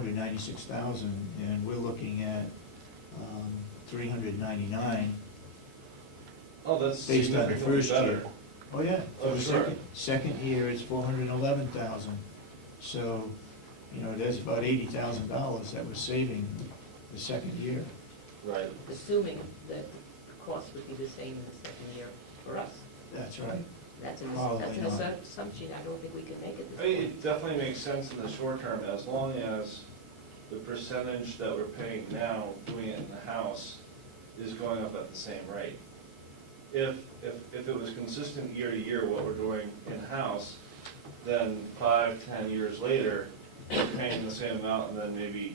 $196,000, and we're looking at 399 Oh, that's based on the significantly first better. year. Oh, yeah. Oh, For the sure. second year, it's 411,000. So, there's about $80,000 that we're saving the second year. Right. Assuming that the cost would be the same in the second year for us. That's right. That's an Probably not. assumption, I don't think we can make at I this mean, point. it definitely makes sense in the short term, as long as the percentage that we're paying now, doing it in the house, is going up at the same rate. If it was consistent year to year what we're doing in-house, then 5-10 years later, we're paying the same amount, and then maybe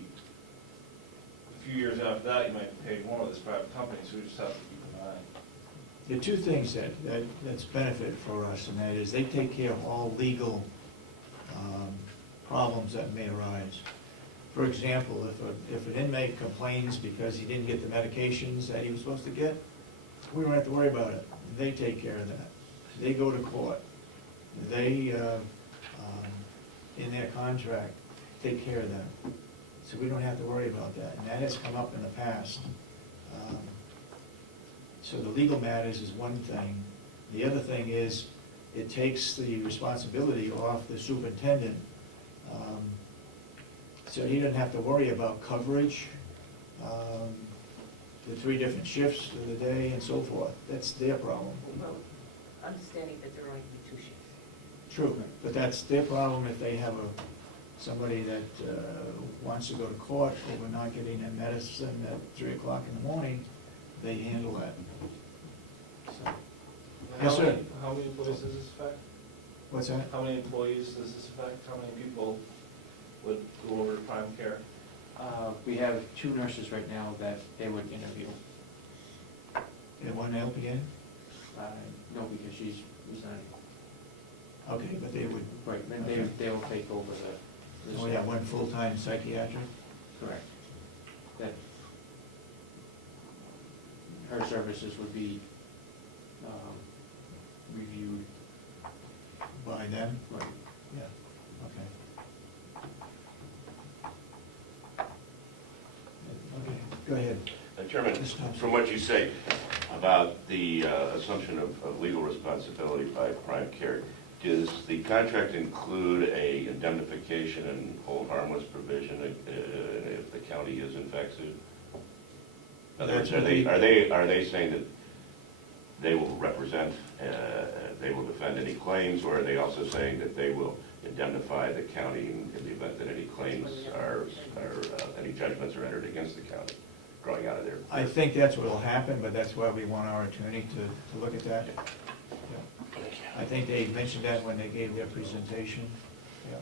a few years after that, you might pay more with this private company, so we just have to keep in mind. There are two things that's benefit for us, and that is they take care of all legal problems that may arise. For example, if an inmate complains because he didn't get the medications that he was supposed to get, we don't have to worry about it. They take care of that. They go to court. They, in their contract, take care of that. So we don't have to worry about that, and that has come up in the past. So the legal matters is one thing. The other thing is, it takes the responsibility off the superintendent. So he doesn't have to worry about coverage, the 3 different shifts of the day and so forth. That's their problem. Well, understanding that there are only 2 shifts. True, but that's their problem if they have somebody that wants to go to court over not getting their medicine at 3 o'clock in the morning, they handle that. So, yes, sir. How many employees does this affect? What's that? How many employees does this affect? How many people would go over to prime care? We have 2 nurses right now that they would interview. And one LPN? No, because she's resigning. Okay, but they would, Right, and Okay. they will take over the oh yeah, one full-time psychiatric? Correct. That her services would be reviewed. By them? Right. Yeah, okay. Okay, go ahead. Chairman, Ms. Thompson. from what you say about the assumption of legal responsibility by prime care, does the contract include a indemnification and hold harmless provision if the county is in fact sued? In other words, are they saying that they will represent, they will defend any claims, or are they also saying that they will indemnify the county in the event that any claims are any judgments are entered against the county, growing out of there? I think that's what will happen, but that's why we want our attorney to look at that. Yeah. I think they mentioned that when they gave their presentation. Yeah.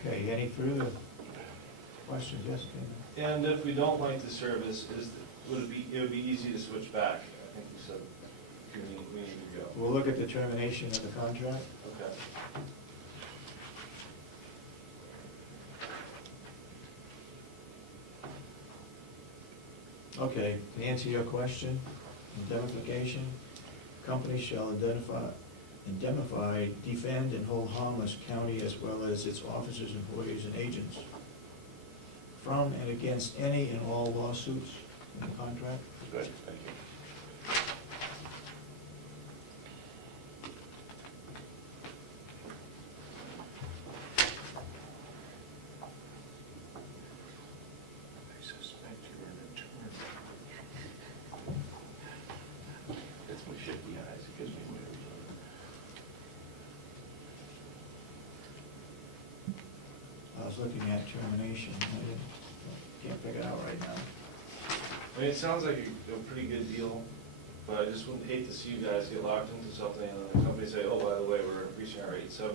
Okay, any further questions? Yes, Ken? And if we don't like the service, it would be easy to switch back? I think you said we need to go. We'll look at the termination of the contract. Okay. Okay, to answer your question, indemnification, company shall indemnify, defend, and hold harmless county as well as its officers, employees, and agents from and against any and all lawsuits in the contract. Good, thank you. I suspect you're an attorney. It's my shifty eyes, it gives me I was looking at termination, can't pick it out right now. I mean, it sounds like a pretty good deal, but I just would hate to see you guys get locked into something and then the company say, oh, by the way, we're increasing our rate 7%, 8%.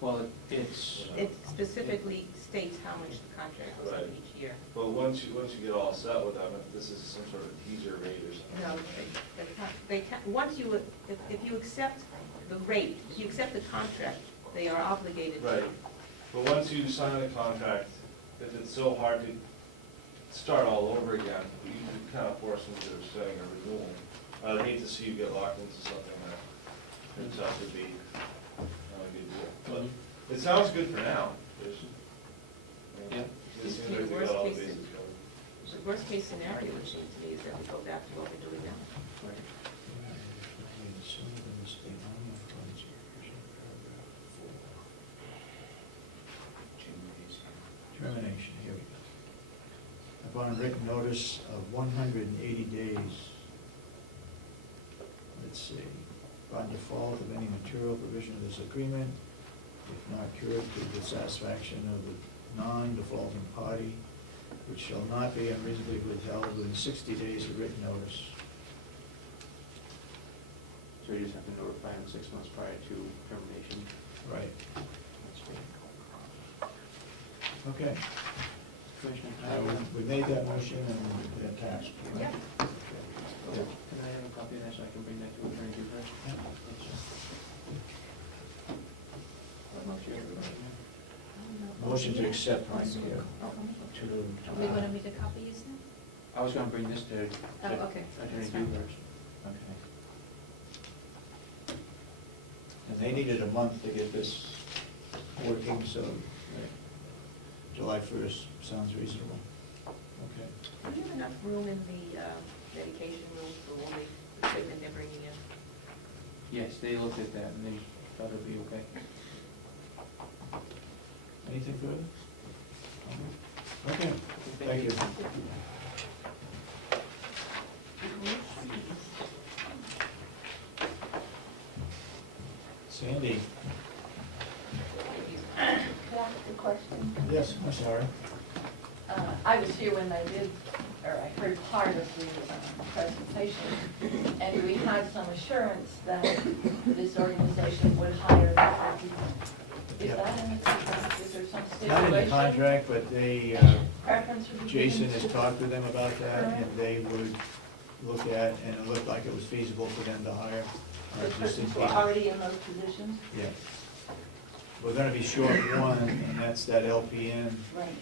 Well, it's, It specifically states how much the contract is Right. each year. But once you get all set with them, if this is some sort of teaser rate or something. No, once you, if you accept the rate, if you accept the contract, they are obligated to. Right. But once you sign a contract, if it's so hard to start all over again, you can kind of force them to setting a renewal. I'd hate to see you get locked into something that turns out to be not a good It sounds good for now. Yeah. It seems like we got all the bases covered. The worst case scenario, it seems to me, is that we go back to what we're doing now. Termination, here we go. Upon written notice of 180 days, let's see, upon default of any material provision of this agreement, if not cured to the satisfaction of the non-defaulting party, which shall not be unreasonably withheld within 60 days of written notice. So you just have to notify them 6 months prior to termination. Right. That's great. Okay. Commissioner, can I have We made that motion and we attached. Yeah. Can I have a copy of that so I can bring that to Attorney Dewhurst? Motion to accept prime care. We want to make a copy, you said? I was gonna bring this to Oh, okay. Attorney That's fine. Dewhurst. Okay. And they needed a month to get this working, so July 1st sounds reasonable. Okay. Do you have enough room in the dedication room for all the equipment they're bringing in? Yes, they looked at that and they thought it'd be okay. Anything further? Okay, thank you. Sandy? Can I ask a question? Yes, I'm sorry. I was here when they did, or I heard part of the presentation, and we had some assurance that this organization would hire more people. Is Yeah. that in the contract? Is there some stipulation? Not in the contract, but they, Preference would be Jason given has to- talked with them about that, and they would look at, and it looked like it was feasible for them to hire our The existing persons who people. are already in those positions? Yeah. We're gonna be short one, and that's that LPN, Right.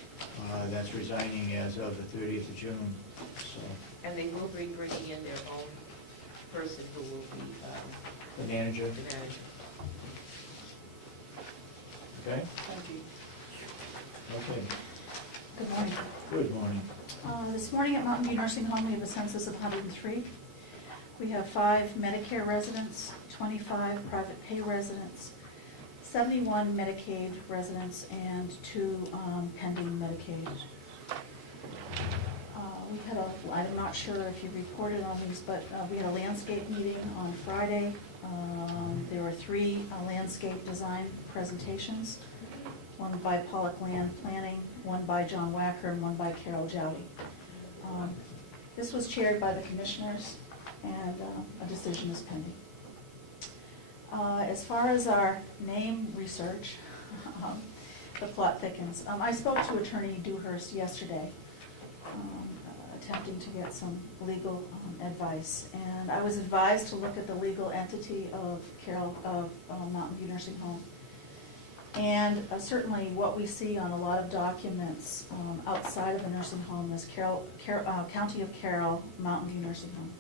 that's resigning as of the 30th of June, so, And they will be bringing in their own person who will be the manager, the manager. okay? Thank you. Okay, Good morning. good morning. This morning at Mountain View Nursing Home, we have a census of 103. We have 5 Medicare residents, 25 private pay residents, 71 Medicaid residents, and 2 pending Medicaid. We had I'm not sure if you reported on these, but we had a landscape meeting on Friday. There were 3 landscape design presentations, one by Pollock Land Planning, one by John Wacker, and one by Carroll County. This was chaired by the commissioners, and a decision is pending. As far as our name research, the plot thickens. I spoke to Attorney Dewhurst yesterday, attempting to get some legal advice. And I was advised to look at the legal entity of Mountain View Nursing Home. And certainly what we see on a lot of documents outside of the nursing home is County of Carroll, Mountain View Nursing Home.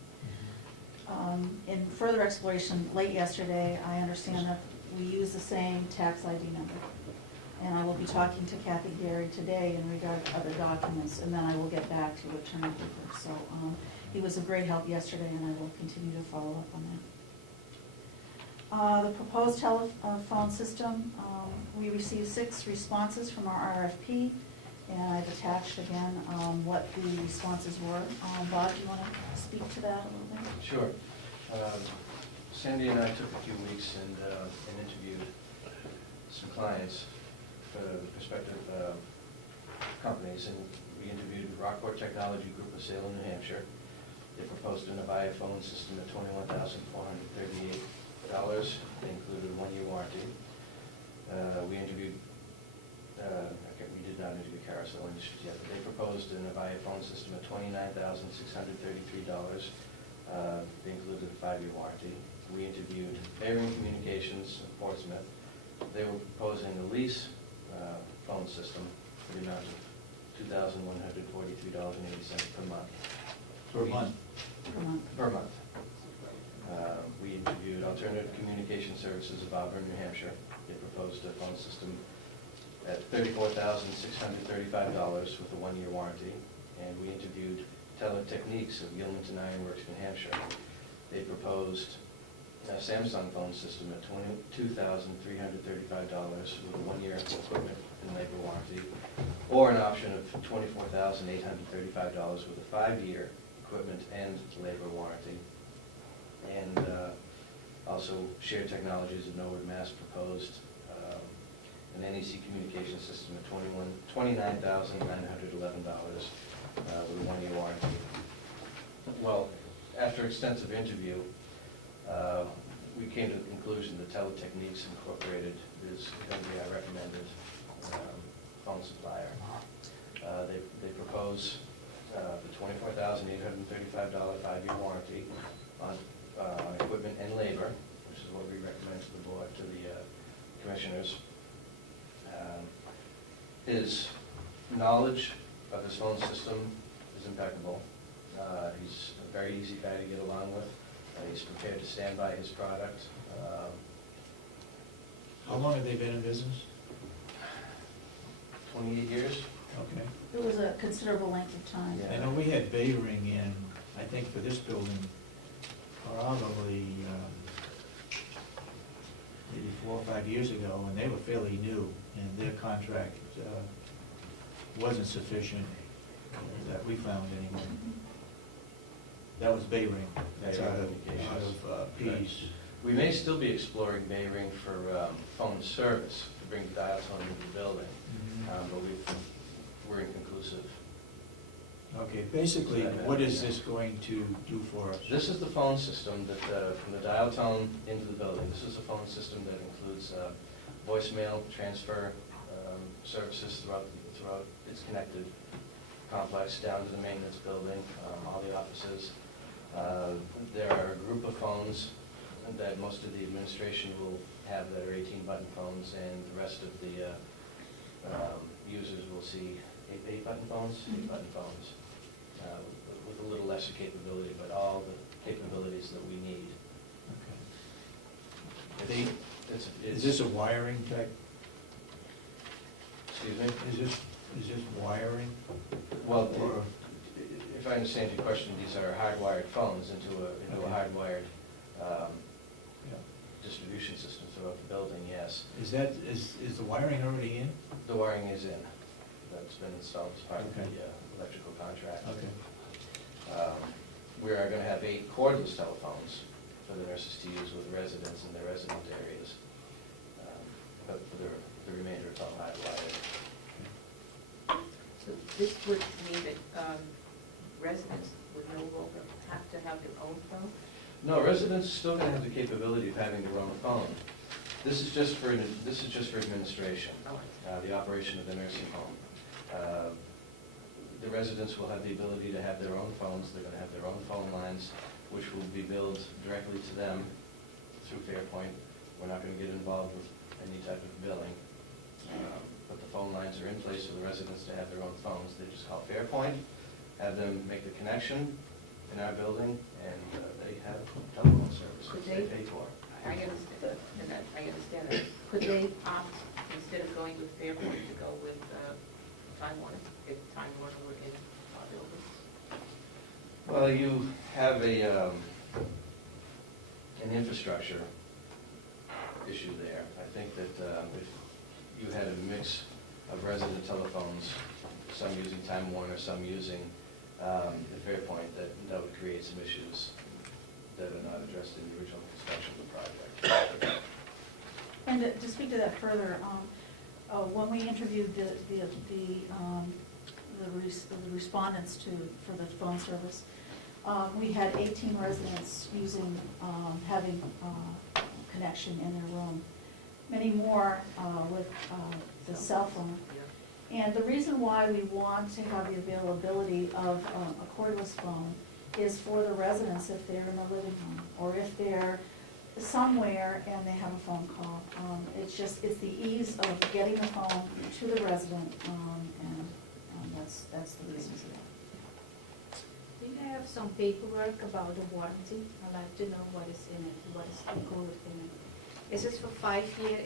In further exploration late yesterday, I understand that we use the same tax ID number. And I will be talking to Kathy Gary today in regard to other documents, and then I will get back to Attorney Cooper. So he was a great help yesterday, and I will continue to follow up on that. The proposed telephone system, we received 6 responses from our RFP, and I've attached again what the responses were. Bob, do you want to speak to that a little bit? Sure. Sandy and I took a few weeks and interviewed some clients for prospective companies, and we interviewed Rockport Technology Group of Salem, New Hampshire. They proposed an Avaya phone system at $21,438. They included a 1-year warranty. We interviewed, we did not interview Carousel Industries yet, but they proposed an Avaya phone system at $29,633. They included a 5-year warranty. We interviewed Bearing Communications of Portsmouth. They were proposing a lease phone system for the amount of $2,143.80 per month. Per month. Per month. Per month. We interviewed Alternative Communication Services of Auburn, New Hampshire. They proposed a phone system at $34,635 with a 1-year warranty. And we interviewed Teletechniques of Gilmanton Ironworks, New Hampshire. They proposed a Samsung phone system at $22,335 with a 1-year equipment and labor warranty, or an option of $24,835 with a 5-year equipment and labor warranty. And also Shared Technologies of Norwood, Mass. Proposed an NEC communication system at $29,911 with a 1-year warranty. Well, after extensive interview, we came to the conclusion that Teletechniques Incorporated is going to be our recommended phone supplier. They propose the $24,835 5-year warranty on equipment and labor, which is what we recommend to the board, to the commissioners. His knowledge of his phone system is impeccable. He's a very easy guy to get along with. He's prepared to stand by his product. How long have they been in business? 28 years. Okay. It was a considerable length of time. Yeah. I know we had Bayring in, I think for this building, probably maybe 4 or 5 years ago, and they were fairly new, and their contract wasn't sufficient, that we found anyway. That was Bayring, that's out of Pease. We may still be exploring Bayring for phone service, to bring dial tone into the building, but we're inconclusive. Okay, basically, what is this going to do for us? This is the phone system that, from the dial tone into the building, this is a phone system that includes voicemail transfer services throughout its connected complex, down to the maintenance building, all the offices. There are a group of phones that most of the administration will have that are 18-button phones, and the rest of the users will see 8-button phones, 8-button phones, with a little lesser capability, but all the capabilities that we need. Okay. Is this a wiring type? Excuse me? Is this wiring? Well, Or- if I understand your question, these are hardwired phones into a Okay. hardwired Yeah. distribution system throughout the building, yes. Is the wiring already in? The wiring is in. That's been installed as part of the Okay. electrical contract. Okay. We are going to have 8 cordless telephones for the nurses to use with residents in their resident areas. But for the remainder, it's all hardwired. So this would mean that residents would no longer have to have their own phone? No, residents are still going to have the capability of having their own phone. This is just for administration, the operation of the nursing home. The residents will have the ability to have their own phones. They're going to have their own phone lines, which will be billed directly to them through Fairpoint. We're not going to get involved with any type of billing. But the phone lines are in place for the residents to have their own phones. They just call Fairpoint, have them make the connection in our building, and they have telephone service, Could which they they- pay for. I understand that. Could they opt, instead of going with Fairpoint, to go with Time Warner, if Time Warner were in our building? Well, you have an infrastructure issue there. I think that if you had a mix of resident telephones, some using Time Warner, some using the Fairpoint, that would create some issues that are not addressed in the original construction of the project. And to speak to that further, when we interviewed the respondents for the phone service, we had 18 residents having connection in their room, many more with the cell phone. And the reason why we want to have the availability of a cordless phone is for the residents if they're in the living room, or if they're somewhere and they have a phone call. It's the ease of getting the phone to the resident, and that's the reason for that. Do you have some paperwork about the warranty? I'd like to know what is in it, what is included in it. Is this for 5-year